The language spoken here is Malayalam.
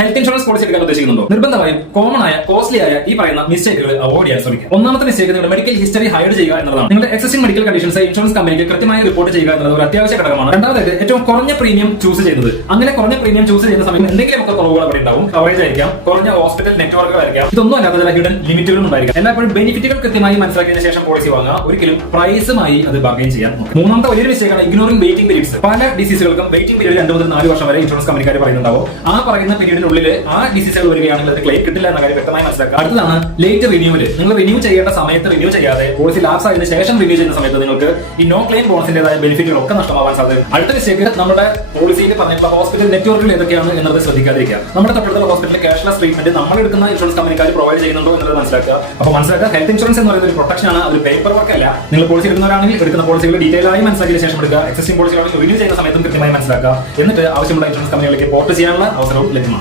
ഹെൽത്ത് ഇൻഷുറൻസ് പോളിസി എടുക്കാൻ ഉദ്ദേശിക്കുന്നുണ്ടോ? നിർബന്ധമായും കോമൺ ആയ കോസ്റ്റ്ലി ആയ ഈ പറയുന്ന മിസ്റ്റേക്കുകൾ അവോയ്ഡ് ചെയ്യാൻ ശ്രമിക്കുക. ഒന്നാമത്തെ മിസ്റ്റേക്ക് നിങ്ങളുടെ മെഡിക്കൽ ഹിസ്റ്ററി ഹൈഡ് ചെയ്യുക എന്നതാണ്. നിങ്ങളുടെ എക്സിസ്റ്റിംഗ് മെഡിക്കൽ കണ്ടീഷൻസ് ഇൻഷുറൻസ് കമ്പനിക്ക് കൃത്യമായി റിപ്പോർട്ട് ചെയ്യുക എന്നത് ഒരു അത്യാവശ്യ ഘടകമാണ്. രണ്ടാമതായിട്ട് ഏറ്റവും കുറഞ്ഞ പ്രീമിയം ചൂസ് ചെയ്യുന്നത്. അങ്ങനെ കുറഞ്ഞ പ്രീമിയം ചൂസ് ചെയ്യുന്ന സമയം എന്തെങ്കിലുമൊക്കെ കുറവുകൾ അവിടെ ഉണ്ടാവും. കവറേജ് ആയിരിക്കാം, കുറഞ്ഞ ഹോസ്പിറ്റൽ നെറ്റ്വർക്കുകൾ ആയിരിക്കാം, ഇതൊന്നും അല്ലാതെ ചില ഹിഡൻ ലിമിറ്റുകളും ഉണ്ടായിരിക്കാം. എല്ലായ്പ്പോഴും ബെനിഫിറ്റുകൾ കൃത്യമായി മനസ്സിലാക്കിയതിനു ശേഷം പോളിസി വാങ്ങുക. ഒരിക്കലും പ്രൈസുമായി അത് ബാർഗെയിൻ ചെയ്യാൻ നോക്കുക. മൂന്നാമത്തെ വലിയൊരു മിസ്റ്റേക്കാണ് ഇഗ്നോറിംഗ് വെയിറ്റിംഗ് പീരീഡ്സ്. പല ഡിസീസുകൾക്കും വെയിറ്റിംഗ് പീരീഡ് 2 മുതൽ 4 വർഷം വരെ ഇൻഷുറൻസ് കമ്പനിക്കാർ പറയുന്നുണ്ടാവും. ആ പറയുന്ന പീരീഡിനുള്ളിൽ ആ ഡിസീസുകൾ വരികയാണെങ്കിൽ അത് ക്ലെയിം കിട്ടില്ല എന്ന കാര്യം വ്യക്തമായി മനസ്സിലാക്കുക. അടുത്തതാണ് ലേറ്റ് റിന്യൂവൽ. നിങ്ങൾ റിന്യൂ ചെയ്യേണ്ട സമയത്ത് റിന്യൂ ചെയ്യാതെ പോളിസി ലാപ്സ് ആയതിനു ശേഷം റിന്യൂ ചെയ്യുന്ന സമയത്ത് നിങ്ങൾക്ക് ഈ നോ ക്ലെയിം ബോണസിന്റേതായ ബെനിഫിറ്റുകൾ ഒക്കെ നഷ്ടമാവാൻ സാധ്യത. അടുത്ത മിസ്റ്റേക്ക് നമ്മുടെ പോളിസിയിൽ പറഞ്ഞിട്ടുള്ള ഹോസ്പിറ്റൽ നെറ്റ്വർക്കുകൾ ഏതൊക്കെയാണ് എന്നത് ശ്രദ്ധിക്കാതിരിക്കുക. നമ്മുടെ തൊട്ടടുത്തുള്ള ഹോസ്പിറ്റലിൽ ക്യാഷ്ലെസ് ട്രീറ്റ്മെന്റ് നമ്മൾ എടുക്കുന്ന ഇൻഷുറൻസ് കമ്പനിക്കാർ പ്രൊവൈഡ് ചെയ്യുന്നുണ്ടോ എന്നത് മനസ്സിലാക്കുക. അപ്പോൾ മനസ്സിലാക്കുക, ഹെൽത്ത് ഇൻഷുറൻസ് എന്ന് പറയുന്ന ഒരു പ്രൊട്ടക്ഷൻ ആണ്, അത് പേപ്പർ വർക്ക് അല്ല. നിങ്ങൾ പോളിസി എടുക്കുന്നവരാണെങ്കിൽ എടുക്കുന്ന പോളിസികൾ ഡീറ്റെയിൽ ആയി മനസ്സിലാക്കിയ ശേഷം എടുക്കുക. എക്സിസ്റ്റിംഗ് പോളിസികൾ റിന്യൂ ചെയ്യുന്ന സമയത്തും കൃത്യമായി മനസ്സിലാക്കുക. എന്നിട്ട് ആവശ്യമുള്ള ഇൻഷുറൻസ് കമ്പനികളിലേക്ക് പോർട്ട് ചെയ്യാനുള്ള അവസരവും ലഭ്യമാണ്.